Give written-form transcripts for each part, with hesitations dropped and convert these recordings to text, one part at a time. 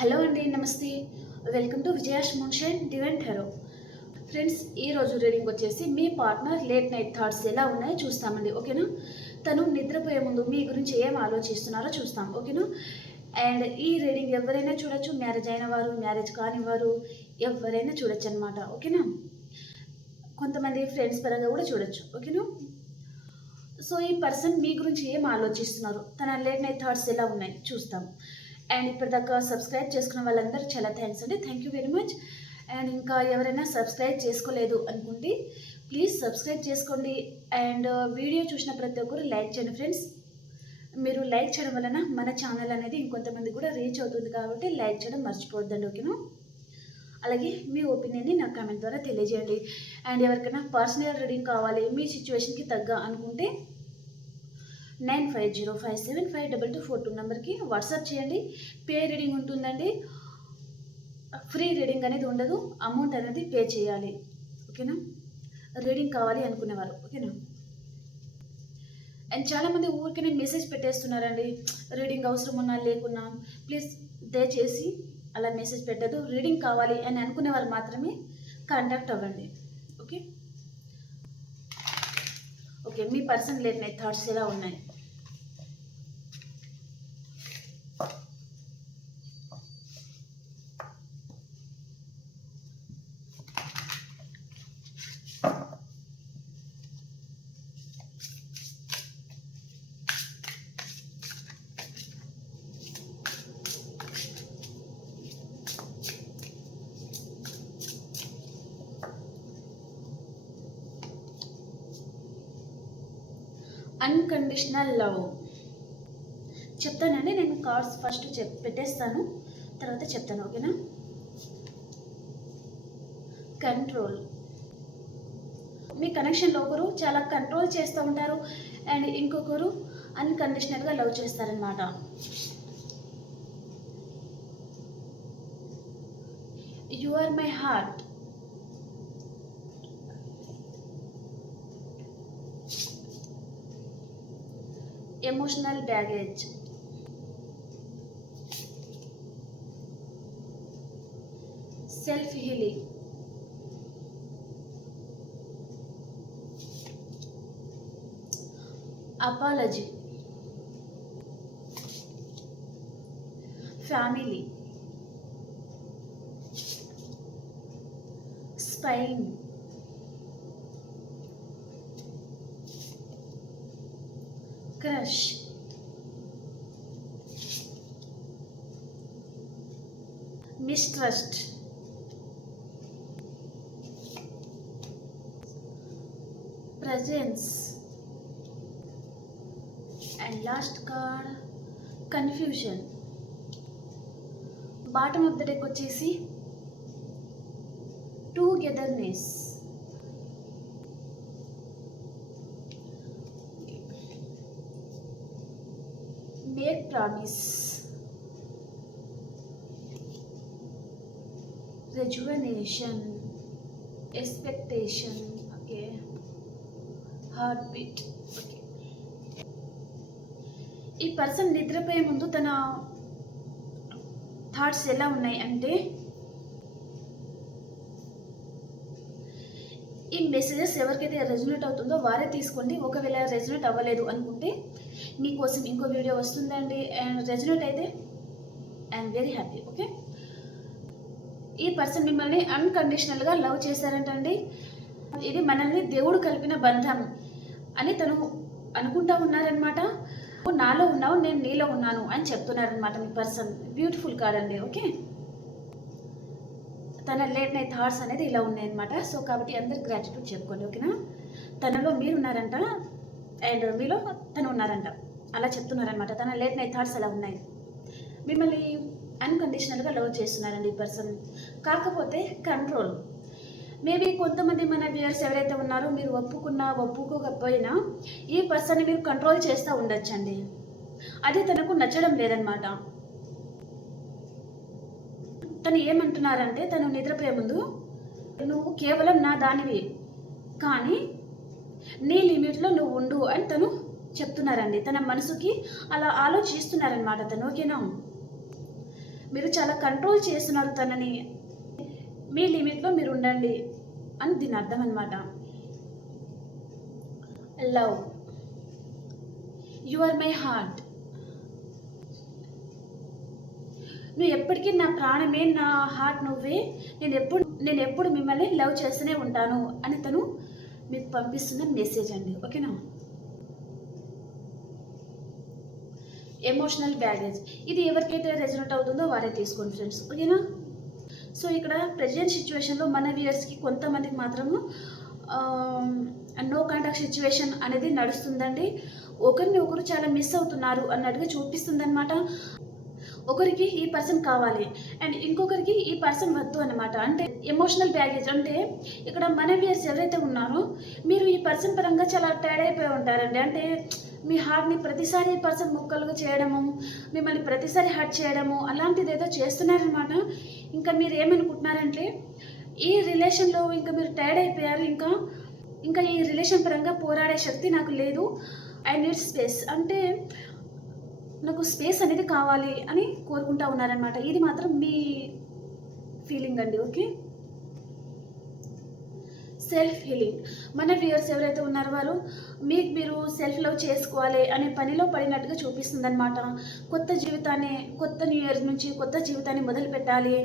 Hello అండి, namaste. Welcome to Vijaya's Moonshine Divine Tarot. Friends, ఈరోజు reading వచ్చేసి మీ పార్ట్నర్ లేట్ నైట్ థాట్స్ ఎలా ఉన్నాయో చూస్తామండి. ఓకేనా? తను నిద్రపోయే ముందు మీ గురించి ఏం ఆలోచిస్తున్నారో చూస్తాం. ఓకేనా? అండ్ ఈ రీడింగ్ ఎవరైనా చూడొచ్చు, మ్యారేజ్ అయిన వారు, మ్యారేజ్ కాని వారు ఎవరైనా చూడొచ్చు అనమాట. ఓకేనా? కొంతమంది ఫ్రెండ్స్ పరంగా కూడా చూడొచ్చు. ఓకేనా? సో ఈ పర్సన్ మీ గురించి ఏం ఆలోచిస్తున్నారు, తన లేట్ నైట్ థాట్స్ ఎలా ఉన్నాయి చూస్తాం. అండ్ ఇప్పటిదాకా సబ్స్క్రైబ్ చేసుకున్న వాళ్ళందరూ చాలా థ్యాంక్స్ అండి. Thank you very much. And ఇంకా ఎవరైనా సబ్స్క్రైబ్ చేసుకోలేదు అనుకుంటే ప్లీజ్ సబ్స్క్రైబ్ చేసుకోండి. అండ్ వీడియో చూసిన ప్రతి ఒక్కరు లైక్ చేయండి ఫ్రెండ్స్. మీరు లైక్ చేయడం వలన మన ఛానల్ అనేది ఇంకొంతమంది కూడా రీచ్ అవుతుంది కాబట్టి లైక్ చేయడం మర్చిపోవద్దండి. ఓకేనా? అలాగే మీ ఒపీనియన్ని నాకు కామెంట్ ద్వారా తెలియజేయండి. అండ్ ఎవరికైనా పర్సనల్ రీడింగ్ కావాలి మీ సిచ్యువేషన్కి తగ్గ అనుకుంటే 9505752242 నెంబర్కి వాట్సాప్ చేయండి. పే రీడింగ్ ఉంటుందండి, ఫ్రీ రీడింగ్ అనేది ఉండదు, అమౌంట్ అనేది పే చేయాలి. ఓకేనా? రీడింగ్ కావాలి అనుకునేవారు. ఓకేనా? అండ్ చాలామంది ఊరికే మెసేజ్ పెట్టేస్తున్నారండి, రీడింగ్ అవసరం ఉన్నా లేకున్నా. ప్లీజ్ దయచేసి అలా మెసేజ్ పెట్టదు. రీడింగ్ కావాలి అని అనుకునేవారు మాత్రమే కాంటాక్ట్ అవ్వండి. ఓకే ఓకే మీ పర్సన్ లేట్ నైట్ థాట్స్ ఎలా ఉన్నాయి? అన్కండిషనల్ లవ్ చెప్తానండి. నేను కార్డ్స్ ఫస్ట్ పెట్టేస్తాను, తర్వాత చెప్తాను. ఓకేనా? కంట్రోల్. మీ కనెక్షన్లో ఒకరు చాలా కంట్రోల్ చేస్తూ ఉంటారు అండ్ ఇంకొకరు అన్కండిషనల్గా లవ్ చేస్తారనమాట. You are my heart. Emotional baggage. Self healing. Apology. Family. Spine. Crush. Mistrust. presence. And last card, confusion. Bottom of the deck వచ్చేసి togetherness. Make promise. Rejuvenation. Expectation. Okay. Heartbeat. Okay. ఈ person నిద్రపోయే ముందు తన thoughts ఎలా ఉన్నాయి అంటే, ఈ messages ఎవరికైతే రెజొనేట్ అవుతుందో వారే తీసుకోండి. ఒకవేళ రెజొనేట్ అవ్వలేదు అనుకుంటే మీకోసం ఇంకో వీడియో వస్తుందండి. అండ్ రెజొనేట్ అయితే ఐఎమ్ వెరీ హ్యాపీ. ఓకే. ఈ పర్సన్ మిమ్మల్ని అన్కండిషనల్గా లవ్ చేశారంటండి. ఇది మనల్ని దేవుడు కలిపిన బంధం అని తను అనుకుంటా ఉన్నారనమాట. నాలో ఉన్నావు, నేను నీలో ఉన్నాను అని చెప్తున్నారనమాట మీ పర్సన్. బ్యూటిఫుల్ కార్డ్ అండి. ఓకే. తన లేట్ నైట్ థాట్స్ అనేది ఇలా ఉన్నాయన్నమాట. సో కాబట్టి అందరు గ్రాటిట్యూడ్ చెప్పుకోండి. ఓకేనా? తనలో మీరు ఉన్నారంట అండ్ మీలో తను ఉన్నారంట, అలా చెప్తున్నారనమాట. తన లేట్ నైట్ థాట్స్ అలా ఉన్నాయి. మిమ్మల్ని అన్కండిషనల్గా లవ్ చేస్తున్నారండి ఈ పర్సన్. కాకపోతే కంట్రోల్. మేబీ కొంతమంది మన వ్యూయర్స్ ఎవరైతే ఉన్నారో, మీరు ఒప్పుకున్నా ఒప్పుకోకపోయినా ఈ పర్సన్ని మీరు కంట్రోల్ చేస్తూ ఉండొచ్చండి. అది తనకు నచ్చడం లేదనమాట. తను ఏమంటున్నారంటే, తను నిద్రపోయే ముందు నువ్వు కేవలం నా దానివి, కానీ నీ లిమిట్లో నువ్వు ఉండు అని తను చెప్తున్నారండి. తన మనసుకి అలా ఆలోచిస్తున్నారనమాట తను. ఓకేనా? మీరు చాలా కంట్రోల్ చేస్తున్నారు తనని. మీ లిమిట్లో మీరు ఉండండి అని దీని అర్థం అనమాట. Love, you are my heart. నువ్వు ఎప్పటికీ నా ప్రాణమే, నా హార్ట్ నువ్వే. నేను ఎప్పుడు మిమ్మల్ని లవ్ చేస్తూనే ఉంటాను అని తను మీకు పంపిస్తున్న మెసేజ్ అండి. ఓకేనా? ఎమోషనల్ బ్యాగేజ్, ఇది ఎవరికైతే రెజొనేట్ అవుతుందో వారే తీసుకోండి ఫ్రెండ్స్. ఓకేనా? సో ఇక్కడ ప్రజెంట్ సిచ్యువేషన్లో మన వ్యూయర్స్కి కొంతమందికి మాత్రము నో కాంటాక్ట్ సిచ్యువేషన్ అనేది నడుస్తుందండి. ఒకరిని ఒకరు చాలా మిస్ అవుతున్నారు అన్నట్టుగా చూపిస్తుంది అనమాట. ఒకరికి ఈ పర్సన్ కావాలి అండ్ ఇంకొకరికి ఈ పర్సన్ వద్దు అనమాట. అంటే ఎమోషనల్ బ్యాగేజ్ అంటే ఇక్కడ మన వ్యూయర్స్ ఎవరైతే ఉన్నారో మీరు ఈ పర్సన్ పరంగా చాలా టైర్డ్ అయిపోయి ఉంటారండి. అంటే మీ హార్ట్ని ప్రతిసారి ఈ పర్సన్ ముక్కలుగా చేయడము, మిమ్మల్ని ప్రతిసారి హర్ట్ చేయడము అలాంటిది ఏదో చేస్తున్నారనమాట. ఇంకా మీరు ఏమనుకుంటున్నారంటే ఈ రిలేషన్లో ఇంకా మీరు టైర్డ్ అయిపోయారు, ఇంకా ఈ రిలేషన్ పరంగా పోరాడే శక్తి నాకు లేదు, ఐ నీడ్ స్పేస్, అంటే నాకు స్పేస్ అనేది కావాలి అని కోరుకుంటా ఉన్నారనమాట. ఇది మాత్రం మీ ఫీలింగ్ అండి. ఓకే? సెల్ఫ్ హీలింగ్, మన వ్యూయర్స్ ఎవరైతే ఉన్నారో వారు మీరు సెల్ఫ్ లవ్ చేసుకోవాలి అనే పనిలో పడినట్టుగా చూపిస్తుంది అనమాట. కొత్త న్యూ ఇయర్ నుంచి కొత్త జీవితాన్ని మొదలు పెట్టాలి,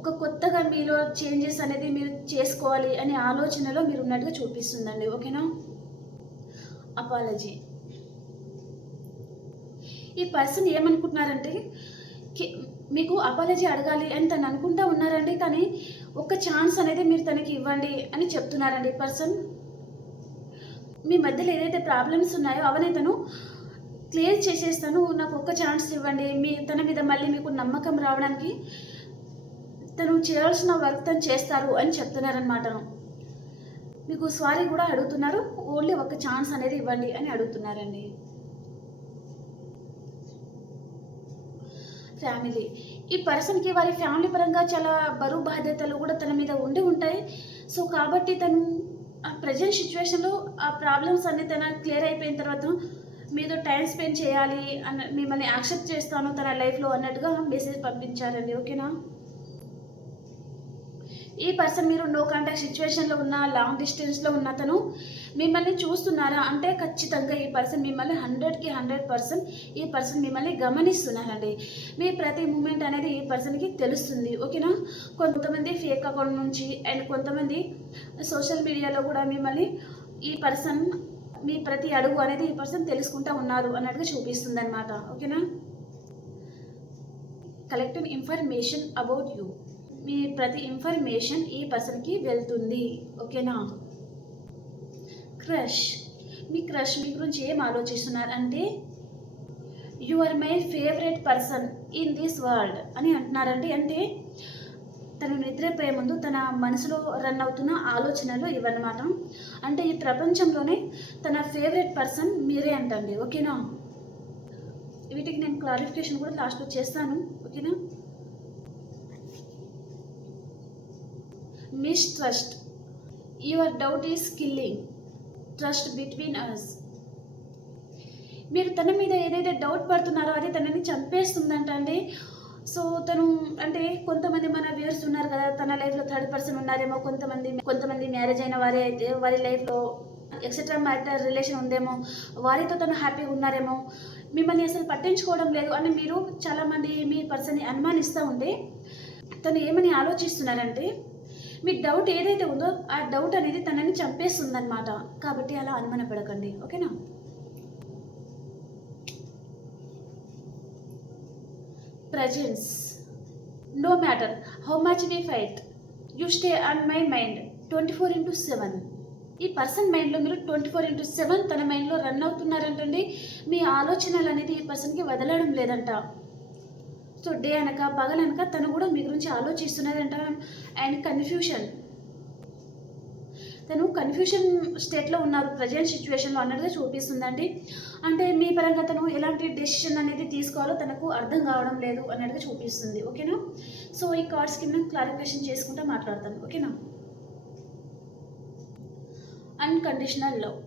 ఒక కొత్తగా మీలో చేంజెస్ అనేది మీరు చేసుకోవాలి అనే ఆలోచనలో మీరు ఉన్నట్టుగా చూపిస్తుందండి. ఓకేనా? అపాలజీ, ఈ పర్సన్ ఏమనుకుంటున్నారంటే మీకు అపాలజీ అడగాలి అని తను అనుకుంటా ఉన్నారండి. కానీ ఒక ఛాన్స్ అనేది మీరు తనకి ఇవ్వండి అని చెప్తున్నారండి. పర్సన్ మీ మధ్యలో ఏదైతే ప్రాబ్లమ్స్ ఉన్నాయో అవన్నీ తను క్లియర్ చేసేస్తాను, నాకు ఒక్క ఛాన్స్ ఇవ్వండి, తన మీద మళ్ళీ మీకు నమ్మకం రావడానికి తను చేయాల్సిన వర్క్ తను చేస్తారు అని చెప్తున్నారనమాట. మీకు సారీ కూడా అడుగుతున్నారు, ఓన్లీ ఒక ఛాన్స్ అనేది ఇవ్వండి అని అడుగుతున్నారండి. ఫ్యామిలీ, ఈ పర్సన్కి వారి ఫ్యామిలీ పరంగా చాలా బరువు బాధ్యతలు కూడా తన మీద ఉండి ఉంటాయి. సో కాబట్టి తను ఆ ప్రజెంట్ సిచ్యువేషన్లో ఆ ప్రాబ్లమ్స్ అన్ని తన క్లియర్ అయిపోయిన తర్వాత మీతో టైం స్పెండ్ చేయాలి మిమ్మల్ని యాక్సెప్ట్ చేస్తాను తన లైఫ్లో అన్నట్టుగా మెసేజ్ పంపించారండి. ఓకేనా? ఈ పర్సన్ మీరు నో కాంటాక్ట్ సిచ్యువేషన్లో ఉన్న, లాంగ్ డిస్టెన్స్లో ఉన్న తను మిమ్మల్ని చూస్తున్నారా అంటే ఖచ్చితంగా ఈ పర్సన్ మిమ్మల్ని 100కి 100% ఈ పర్సన్ మిమ్మల్ని గమనిస్తున్నారండి. మీ ప్రతి మూమెంట్ అనేది ఈ పర్సన్కి తెలుస్తుంది. ఓకేనా? కొంతమంది ఫేక్ అకౌంట్ నుంచి అండ్ కొంతమంది సోషల్ మీడియాలో కూడా మిమ్మల్ని ఈ పర్సన్ మీ ప్రతి అడుగు అనేది ఈ పర్సన్ తెలుసుకుంటూ ఉన్నారు అన్నట్టుగా చూపిస్తుంది అనమాట. ఓకేనా? కలెక్టింగ్ ఇన్ఫర్మేషన్ అబౌట్ యూ, మీ ప్రతి ఇన్ఫర్మేషన్ ఈ పర్సన్కి వెళ్తుంది. ఓకేనా? క్రష్, మీ క్రష్ మీ గురించి ఏం ఆలోచిస్తున్నారు అంటే you are my favourite person in this world అని అంటున్నారండి. అంటే తను నిద్రపోయే ముందు తన మనసులో రన్ అవుతున్న ఆలోచనలు ఇవన్నమాట. అంటే ఈ ప్రపంచంలోనే తన ఫేవరెట్ పర్సన్ మీరే అంటండి. ఓకేనా? వీటికి నేను క్లారిఫికేషన్ కూడా లాస్ట్లో చేస్తాను. ఓకేనా? Mistrust, your doubt is killing trust between us. మీరు తన మీద ఏదైతే డౌట్ పడుతున్నారో అది తనని చంపేస్తుందంట అండి. సో తను అంటే కొంతమంది మన వ్యూయర్స్ ఉన్నారు కదా, తన లైఫ్లో థర్డ్ పర్సన్ ఉన్నారేమో, కొంతమంది మ్యారేజ్ అయిన వారే అయితే వారి లైఫ్లో ఎక్సెట్రా మ్యాటర్ రిలేషన్ ఉందేమో, వారితో తను హ్యాపీగా ఉన్నారేమో, మిమ్మల్ని అసలు పట్టించుకోవడం లేదు అని మీరు చాలామంది మీ పర్సన్ని అనుమానిస్తూ ఉంటే తను ఏమని ఆలోచిస్తున్నారంటే మీ డౌట్ ఏదైతే ఉందో ఆ డౌట్ అనేది తనని చంపేస్తుందన్నమాట. కాబట్టి అలా అనుమానపడకండి. ఓకేనా? Presence, no matter how much we fight you stay on my mind 24/7. ఈ పర్సన్ మైండ్లో మీరు 24/7 తన మైండ్లో రన్ అవుతున్నారంటండి. మీ ఆలోచనలు అనేది ఈ పర్సన్కి వదలడం లేదంట. సో డే అనక పగలనక తను కూడా మీ గురించి ఆలోచిస్తున్నారంట. అండ్ తను కన్ఫ్యూషన్ స్టేట్లో ఉన్నారు ప్రజెంట్ సిచ్యువేషన్లో అన్నట్టుగా చూపిస్తుందండి. అంటే మీ పరంగా తను ఎలాంటి డెసిషన్ అనేది తీసుకోవాలో తనకు అర్థం కావడం లేదు అన్నట్టుగా చూపిస్తుంది. ఓకేనా? సో ఈ కార్డ్స్ కింద క్లారిఫికేషన్ చేసుకుంటూ మాట్లాడతాను. ఓకేనా? అన్కండిషనల్ లవ్,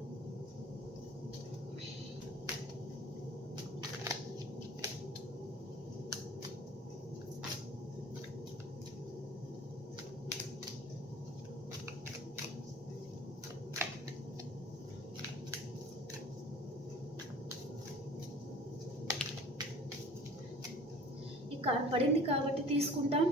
కార్డ్ పడింది కాబట్టి తీసుకుంటాం.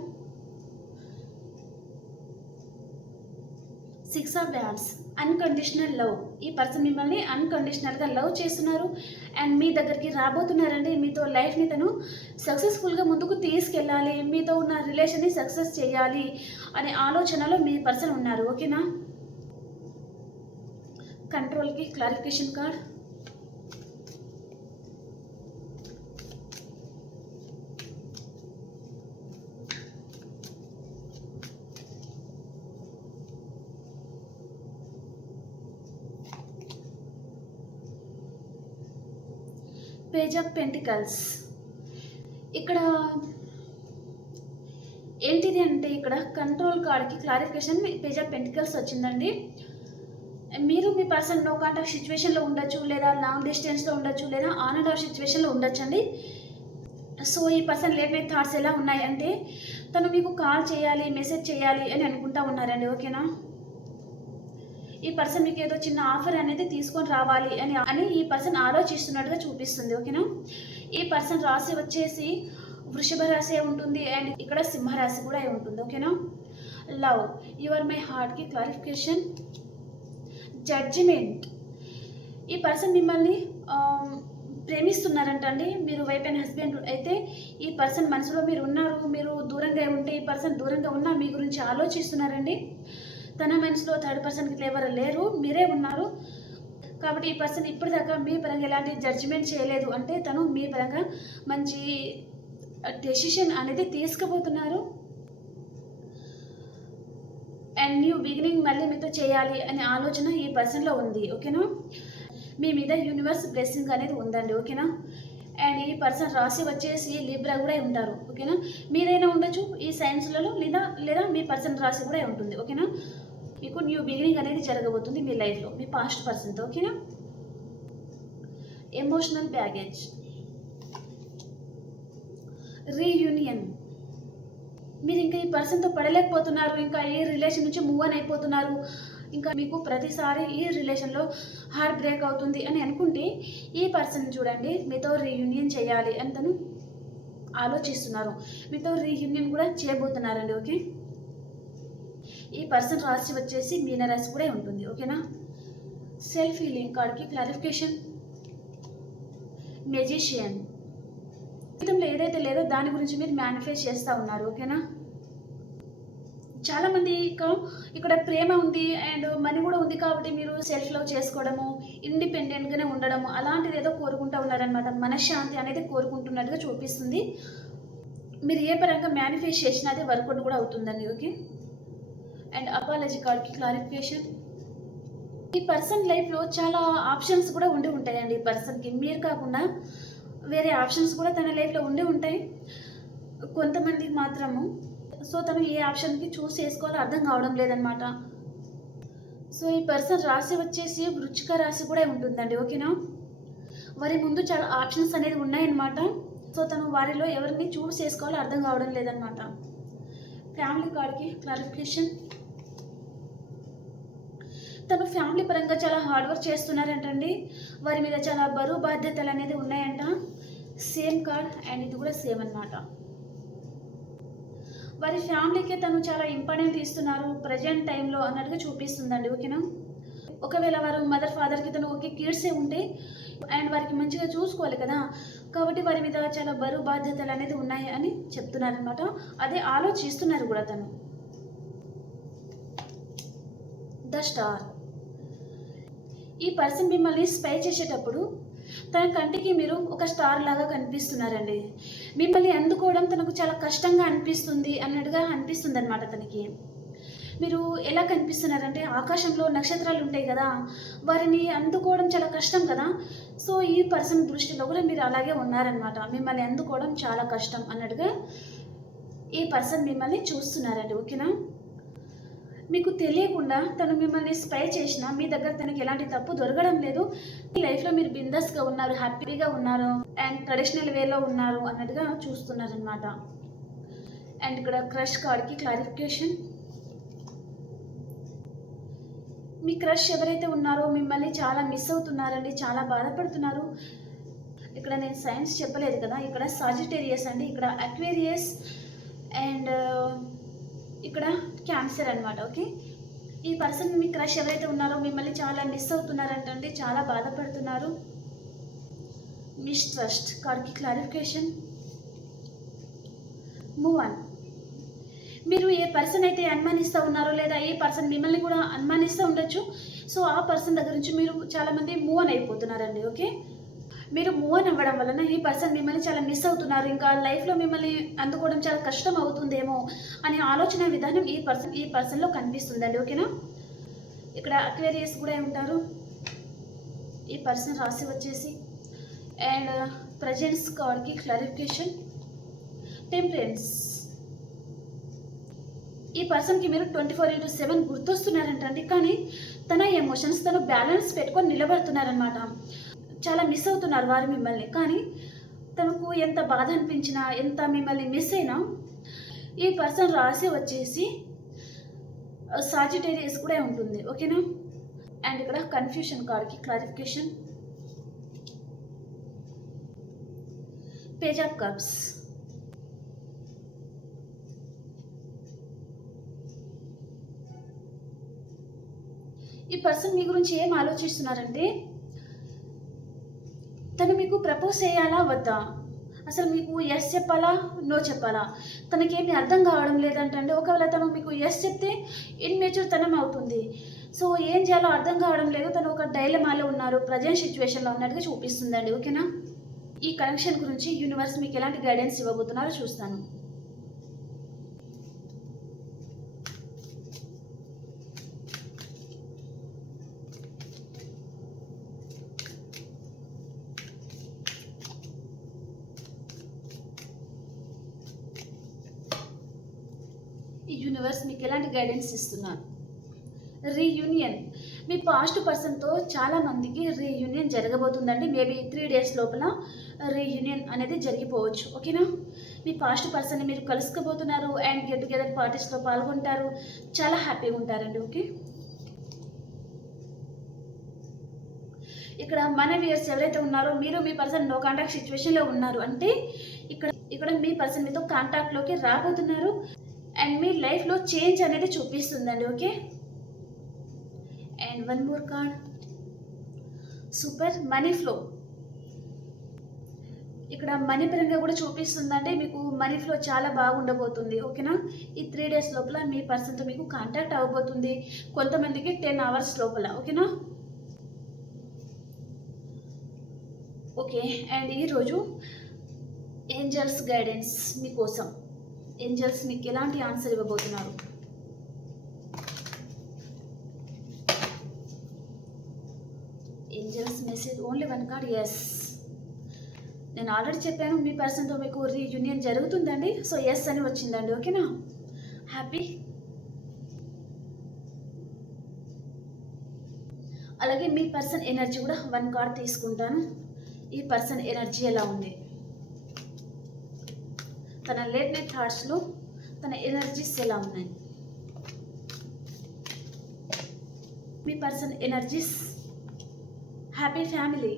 6 ఆఫ్ వ్యాండ్స్, అన్కండిషనల్ లవ్. ఈ పర్సన్ మిమ్మల్ని అన్కండిషనల్గా లవ్ చేస్తున్నారు అండ్ మీ దగ్గరికి రాబోతున్నారండి. మీతో లైఫ్ని తను సక్సెస్ఫుల్గా ముందుకు తీసుకెళ్ళాలి, మీతో ఉన్న రిలేషన్ని సక్సెస్ చేయాలి అనే ఆలోచనలో మీ పర్సన్ ఉన్నారు. ఓకేనా? కంట్రోల్కి clarification card. Page of pentacles. ఇక్కడ ఏంటిది అంటే ఇక్కడ కంట్రోల్ కార్డ్కి క్లారిఫికేషన్ పేజ్ ఆఫ్ పెంటికల్స్ వచ్చిందండి. మీరు మీ పర్సన్ నో కాంటాక్ట్ సిచ్యువేషన్లో ఉండొచ్చు, లేదా లాంగ్ డిస్టెన్స్లో ఉండొచ్చు, లేదా ఆన్ అండ్ ఆఫ్ సిచ్యువేషన్లో ఉండొచ్చు అండి. సో ఈ పర్సన్ లేట్ నైట్ థాట్స్ ఎలా ఉన్నాయి అంటే తను మీకు కాల్ చేయాలి, మెసేజ్ చేయాలి అని అనుకుంటా ఉన్నారండి. ఓకేనా? ఈ పర్సన్ మీకు ఏదో చిన్న ఆఫర్ అనేది తీసుకొని రావాలి అని ఈ పర్సన్ ఆలోచిస్తున్నట్టుగా చూపిస్తుంది. ఓకేనా? ఈ పర్సన్ రాశి వచ్చేసి వృషభ రాశి ఉంటుంది అండ్ ఇక్కడ సింహరాశి కూడా ఉంటుంది. ఓకేనా? లవ్, యువర్ మై హార్ట్కి క్లారిఫికేషన్. జడ్జిమెంట్. ఈ పర్సన్ మిమ్మల్ని ప్రేమిస్తున్నారంట అండి. మీరు వైఫ్ అండ్ హస్బెండ్ అయితే ఈ పర్సన్ మనసులో మీరు ఉన్నారు. మీరు దూరంగా ఉంటే ఈ పర్సన్ దూరంగా ఉన్నా మీ గురించి ఆలోచిస్తున్నారండి. తన మనసులో థర్డ్ పర్సన్కి ఎవరు లేరు, మీరే ఉన్నారు. కాబట్టి ఈ పర్సన్ ఇప్పటిదాకా మీ పరంగా ఎలాంటి జడ్జిమెంట్ చేయలేదు. అంటే తను మీ పరంగా మంచి డెసిషన్ అనేది తీసుకుపోతున్నారు అండ్ న్యూ బిగినింగ్ మళ్ళీ మీతో చేయాలి అనే ఆలోచన ఈ పర్సన్లో ఉంది. ఓకేనా? మీ మీద యూనివర్స్ బ్లెస్సింగ్ అనేది ఉందండి. ఓకేనా? అండ్ ఈ పర్సన్ రాశి వచ్చేసి లిబ్రా కూడా ఉంటారు. ఓకేనా? మీరైనా ఉండొచ్చు ఈ సైన్స్లలో, లేదా మీ పర్సన్ రాశి కూడా ఉంటుంది. ఓకేనా? మీకు న్యూ బిగినింగ్ అనేది జరగబోతుంది మీ లైఫ్లో మీ పాస్ట్ పర్సన్తో. ఓకేనా? Emotional baggage. రీయూనియన్. మీరు ఇంకా ఈ పర్సన్తో పడలేకపోతున్నారు, ఇంకా ఈ రిలేషన్ నుంచి మూవ్ ఆన్ అయిపోతున్నారు, ఇంకా మీకు ప్రతిసారి ఈ రిలేషన్లో హార్ట్ బ్రేక్ అవుతుంది అని అనుకుంటే ఈ పర్సన్ చూడండి మీతో రీయూనియన్ చేయాలి అని తను ఆలోచిస్తున్నారు. మీతో రీయూనియన్ కూడా చేయబోతున్నారండి. ఓకే? ఈ పర్సన్ రాశి వచ్చేసి మీనరాశి కూడా ఉంటుంది. ఓకేనా? సెల్ఫ్ హీలింగ్ కార్డ్కి క్లారిఫికేషన్. మెజిషియన్. జీవితంలో ఏదైతే లేదో దాని గురించి మీరు మేనిఫెస్ట్ చేస్తూ ఉన్నారు. ఓకేనా? చాలామంది ఇక్కడ ప్రేమ ఉంది అండ్ మనీ కూడా ఉంది కాబట్టి మీరు సెల్ఫ్ లవ్ చేసుకోవడము, ఇండిపెండెంట్గానే ఉండడము అలాంటిది ఏదో కోరుకుంటూ ఉన్నారనమాట. మనశ్శాంతి అనేది కోరుకుంటున్నట్టుగా చూపిస్తుంది. మీరు ఏ పరంగా మేనిఫెస్ట్ చేసినా అది వర్కౌట్ కూడా అవుతుందండి. ఓకే? అండ్ అపాలజీ కార్డ్కి క్లారిఫికేషన్. ఈ పర్సన్ లైఫ్లో చాలా ఆప్షన్స్ కూడా ఉండి ఉంటాయండి. ఈ పర్సన్కి మీరు కాకుండా వేరే ఆప్షన్స్ కూడా తన లైఫ్లో ఉండి ఉంటాయి కొంతమందికి మాత్రము. సో తను ఏ ఆప్షన్కి చూస్ చేసుకోవాలో అర్థం కావడం లేదనమాట. సో ఈ పర్సన్ రాశి వచ్చేసి వృచ్చిక రాశి కూడా ఉంటుందండి. ఓకేనా? వారి ముందు చాలా ఆప్షన్స్ అనేది ఉన్నాయన్నమాట. సో తను వారిలో ఎవరిని చూస్ చేసుకోవాలో అర్థం కావడం లేదనమాట. ఫ్యామిలీ కార్డ్కి క్లారిఫికేషన్. తను ఫ్యామిలీ పరంగా చాలా హార్డ్ వర్క్ చేస్తున్నారంటండి. వారి మీద చాలా బరువు బాధ్యతలు అనేది ఉన్నాయంట. సేమ్ కార్డ్ అండ్ ఇది కూడా సేమ్ అన్నమాట. వారి ఫ్యామిలీకి తను చాలా ఇంపార్టెంట్ ఇస్తున్నారు ప్రజెంట్ టైంలో అన్నట్టుగా చూపిస్తుందండి. ఓకేనా? ఒకవేళ వారు మదర్ ఫాదర్కి తను ఓకే కిడ్సే ఉంటే అండ్ వారికి మంచిగా చూసుకోవాలి కదా, కాబట్టి వారి మీద చాలా బరువు బాధ్యతలు అనేది ఉన్నాయి అని చెప్తున్నారనమాట. అదే ఆలోచిస్తున్నారు కూడా తను. The star. ఈ పర్సన్ మిమ్మల్ని స్పై చేసేటప్పుడు తన కంటికి మీరు ఒక స్టార్ లాగా కనిపిస్తున్నారండి. మిమ్మల్ని అందుకోవడం తనకు చాలా కష్టంగా అనిపిస్తుంది అన్నట్టుగా అనిపిస్తుంది అనమాట తనకి. మీరు ఎలా కనిపిస్తున్నారంటే ఆకాశంలో నక్షత్రాలు ఉంటాయి కదా, వారిని అందుకోవడం చాలా కష్టం కదా. సో ఈ పర్సన్ దృష్టిలో కూడా మీరు అలాగే ఉన్నారనమాట. మిమ్మల్ని అందుకోవడం చాలా కష్టం అన్నట్టుగా ఈ పర్సన్ మిమ్మల్ని చూస్తున్నారండి. ఓకేనా? మీకు తెలియకుండా తను మిమ్మల్ని స్పై చేసినా మీ దగ్గర తనకి ఎలాంటి తప్పు దొరకడం లేదు. మీ లైఫ్లో మీరు బిందాస్గా ఉన్నారు, హ్యాపీగా ఉన్నారు అండ్ ట్రెడిషనల్ వేలో ఉన్నారు అన్నట్టుగా చూస్తున్నారనమాట. అండ్ ఇక్కడ క్రష్ కార్డ్కి క్లారిఫికేషన్. మీ క్రష్ ఎవరైతే ఉన్నారో మిమ్మల్ని చాలా మిస్ అవుతున్నారండి, చాలా బాధపడుతున్నారు. ఇక్కడ నేను సైన్స్ చెప్పలేదు కదా, ఇక్కడ సాజిటేరియస్ అండి, ఇక్కడ అక్వేరియస్ అండ్ ఇక్కడ క్యాన్సర్ అనమాట. ఓకే, ఈ పర్సన్ మీ క్రష్ ఎవరైతే ఉన్నారో మిమ్మల్ని చాలా మిస్ అవుతున్నారంటండి, చాలా బాధపడుతున్నారు. మిస్ట్రస్ట్ కార్డ్కి క్లారిఫికేషన్. Move on. మీరు ఏ పర్సన్ అయితే అనుమానిస్తూ ఉన్నారో లేదా ఏ పర్సన్ మిమ్మల్ని కూడా అనుమానిస్తూ ఉండొచ్చు, సో ఆ పర్సన్ దగ్గర నుంచి మీరు చాలామంది మూవ్ ఆన్ అయిపోతున్నారండి. ఓకే, మీరు మూవ్ ఆన్ అవ్వడం వలన ఈ పర్సన్ మిమ్మల్ని చాలా మిస్ అవుతున్నారు, ఇంకా లైఫ్లో మిమ్మల్ని అందుకోవడం చాలా కష్టం అవుతుందేమో అనే ఆలోచన విధానం ఈ పర్సన్లో కనిపిస్తుందండి. ఓకేనా, ఇక్కడ అక్వేరియస్ కూడా ఉంటారు ఈ పర్సన్ రాసి వచ్చేసి. అండ్ ప్రజెన్స్ కార్డ్కి క్లారిఫికేషన్. టెంపరెన్స్. ఈ పర్సన్కి మీరు 24/7 గుర్తొస్తున్నారంటండి, కానీ తన ఎమోషన్స్ తను బ్యాలెన్స్ పెట్టుకొని నిలబడుతున్నారనమాట. చాలా మిస్ అవుతున్నారు వారు మిమ్మల్ని, కానీ తనకు ఎంత బాధ అనిపించినా ఎంత మిమ్మల్ని మిస్ అయినా ఈ పర్సన్ రాసి వచ్చేసి సాజిటేరియస్ కూడా ఉంటుంది. ఓకేనా, అండ్ ఇక్కడ కన్ఫ్యూషన్ కార్డ్కి క్లారిఫికేషన్. Page of cups. ఈ పర్సన్ మీ గురించి ఏం ఆలోచిస్తున్నారంటే, తను మీకు ప్రపోజ్ చేయాలా వద్దా, అసలు మీకు ఎస్ చెప్పాలా నో చెప్పాలా, తనకేమీ అర్థం కావడం లేదంటండి. ఒకవేళ తను మీకు ఎస్ చెప్తే ఇన్మెచ్యూర్ తనం అవుతుంది, సో ఏం చేయాలో అర్థం కావడం లేదు, తను ఒక డైలమాలో ఉన్నారు, ప్రజెంట్ సిచ్యువేషన్లో ఉన్నట్టుగా చూపిస్తుందండి. ఓకేనా, ఈ కనెక్షన్ గురించి యూనివర్స్ మీకు ఎలాంటి గైడెన్స్ ఇవ్వబోతున్నారో చూస్తాను. ఈ యూనివర్స్ మీకు ఎలాంటి గైడెన్స్ ఇస్తున్నారు. రీయూనియన్. మీ పాస్ట్ పర్సన్తో చాలామందికి రీయూనియన్ జరగబోతుందండి. మేబీ 3 days లోపల రీయూనియన్ అనేది జరిగిపోవచ్చు. ఓకేనా, మీ పాస్ట్ పర్సన్ని మీరు కలుసుకోబోతున్నారు అండ్ గెట్ టుగెదర్ పార్టీస్లో పాల్గొంటారు, చాలా హ్యాపీగా ఉంటారండి. ఓకే, ఇక్కడ మన వ్యూయర్స్ ఎవరైతే ఉన్నారో మీరు మీ పర్సన్ నో కాంటాక్ట్ సిచ్యువేషన్లో ఉన్నారు అంటే ఇక్కడ మీ పర్సన్ మీతో కాంటాక్ట్లోకి రాబోతున్నారు అండ్ మీ లైఫ్లో చేంజ్ అనేది చూపిస్తుందండి. Okay, and one more card, super money flow. ఇక్కడ మనీ పరంగా కూడా చూపిస్తుందంటే మీకు మనీ ఫ్లో చాలా బాగుండబోతుంది. ఓకేనా, ఈ 3 days లోపల మీ పర్సన్తో మీకు కాంటాక్ట్ అవ్వబోతుంది, కొంతమందికి 10 hours లోపల. ఓకేనా, ఓకే, అండ్ ఈరోజు ఏంజల్స్ గైడెన్స్ మీకోసం. ఏంజల్స్ మీకు ఎలాంటి ఆన్సర్ ఇవ్వబోతున్నారు. Angels message only 1 card. Yes, నేను ఆల్రెడీ చెప్పాను మీ పర్సన్తో మీకు రీయూనియన్ జరుగుతుందండి, సో ఎస్ అని వచ్చిందండి. ఓకేనా, హ్యాపీ. అలాగే మీ పర్సన్ ఎనర్జీ కూడా 1 కార్డ్ తీసుకుంటాను. ఈ పర్సన్ ఎనర్జీ ఎలా ఉంది, తన లేట్ నైట్ థాట్స్లో తన ఎనర్జీస్ ఎలా ఉన్నాయి. మీ పర్సన్ ఎనర్జీస్ హ్యాపీ ఫ్యామిలీ.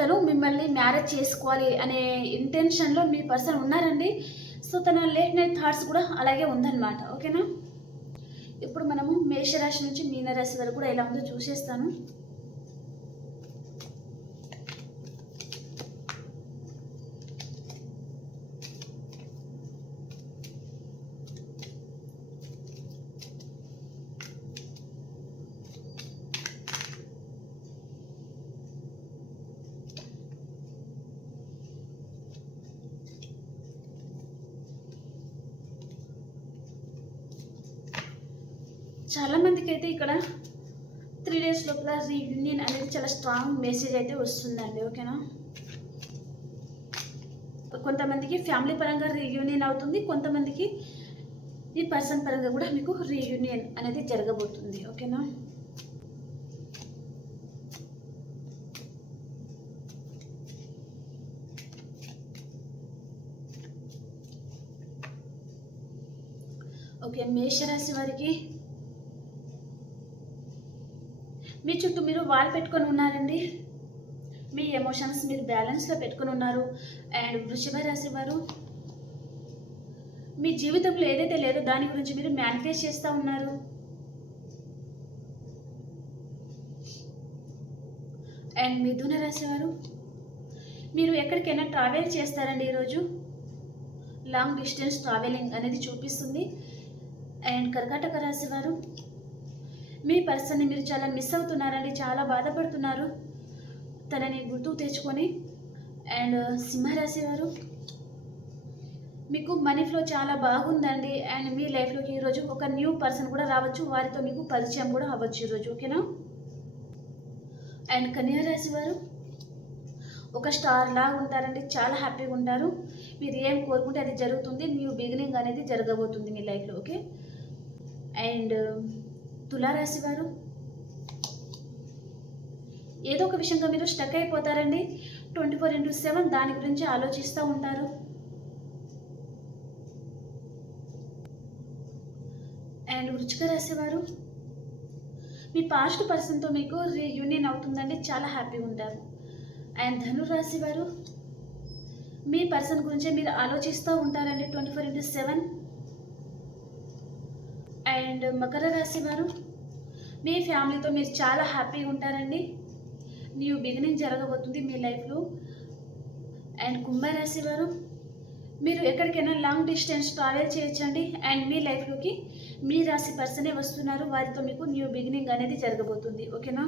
తను మిమ్మల్ని మ్యారేజ్ చేసుకోవాలి అనే ఇంటెన్షన్లో మీ పర్సన్ ఉన్నారండి, సో తన లేట్ నైట్ థాట్స్ కూడా అలాగే ఉందన్నమాట. ఓకేనా, ఇప్పుడు మనము మేషరాశి నుంచి మీనరాశి వరకు కూడా ఎలా ఉందో చూసేస్తాను. చాలామందికి అయితే ఇక్కడ 3 days లోపల రీయూనియన్ అనేది చాలా స్ట్రాంగ్ మెసేజ్ అయితే వస్తుందండి. ఓకేనా, కొంతమందికి ఫ్యామిలీ పరంగా రీయూనియన్ అవుతుంది, కొంతమందికి ఈ పర్సన్ పరంగా కూడా మీకు రీయూనియన్ అనేది జరగబోతుంది. ఓకేనా, ఓకే, మేషరాశి వారికి మీ చుట్టూ మీరు వాల్ పెట్టుకొని ఉన్నారండి. మీ ఎమోషన్స్ మీరు బ్యాలెన్స్లో పెట్టుకుని ఉన్నారు. అండ్ వృషభ రాశి వారు, మీ జీవితంలో ఏదైతే లేదో దాని గురించి మీరు మేనిఫెస్ట్ చేస్తూ ఉన్నారు. అండ్ మిథున రాశి వారు, మీరు ఎక్కడికైనా ట్రావెల్ చేస్తారండి ఈరోజు. లాంగ్ డిస్టెన్స్ ట్రావెలింగ్ అనేది చూపిస్తుంది. అండ్ కర్కాటక రాశి వారు, మీ పర్సన్ని మీరు చాలా మిస్ అవుతున్నారండి, చాలా బాధపడుతున్నారు తనని గుర్తుకు తెచ్చుకొని. అండ్ సింహరాశి వారు, మీకు మనీ ఫ్లో చాలా బాగుందండి. అండ్ మీ లైఫ్లోకి ఈరోజు ఒక న్యూ పర్సన్ కూడా రావచ్చు, వారితో మీకు పరిచయం కూడా అవ్వచ్చు ఈరోజు, ఓకేనా. అండ్ కన్యా రాశి వారు, ఒక స్టార్ లాగా ఉంటారండి, చాలా హ్యాపీగా ఉంటారు. మీరు ఏం కోరుకుంటే అది జరుగుతుంది, న్యూ బిగినింగ్ అనేది జరగబోతుంది మీ లైఫ్లో, ఓకే. అండ్ తులారాశి వారు, ఏదో ఒక విషయంగా మీరు స్టక్ అయిపోతారండి. 24/7 దాని గురించి ఆలోచిస్తూ ఉంటారు. అండ్ వృశ్చిక రాశి వారు, మీ పాస్ట్ పర్సన్తో మీకు రీయూనియన్ అవుతుందండి, చాలా హ్యాపీగా ఉంటారు. అండ్ ధనురాశి వారు, మీ పర్సన్ గురించి మీరు ఆలోచిస్తూ ఉంటారండి 24/7. అండ్ మకర రాశి వారు, మీ ఫ్యామిలీతో మీరు చాలా హ్యాపీగా ఉంటారండి, న్యూ బిగినింగ్ జరగబోతుంది మీ లైఫ్లో. అండ్ కుంభరాశి వారు, మీరు ఎక్కడికైనా లాంగ్ డిస్టెన్స్ ట్రావెల్ చేయొచ్చండి. అండ్ మీ లైఫ్లోకి మీ రాశి పర్సనే వస్తున్నారు, వారితో మీకు న్యూ బిగినింగ్ అనేది జరగబోతుంది, ఓకేనా.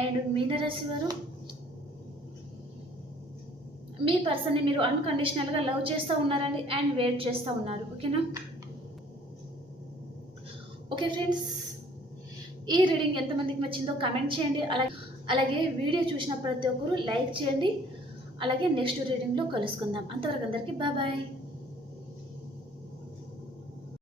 అండ్ మీనరాశి వారు, మీ పర్సన్ని మీరు అన్కండిషనల్గా లవ్ చేస్తూ ఉన్నారండి అండ్ వెయిట్ చేస్తూ ఉన్నారు, ఓకేనా. ఓకే ఫ్రెండ్స్, ఈ రీడింగ్ ఎంతమందికి నచ్చిందో కమెంట్ చేయండి. అలాగే వీడియో చూసిన ప్రతి ఒక్కరూ లైక్ చేయండి. అలాగే నెక్స్ట్ రీడింగ్లో కలుసుకుందాం. అంతవరకు అందరికీ బాయ్.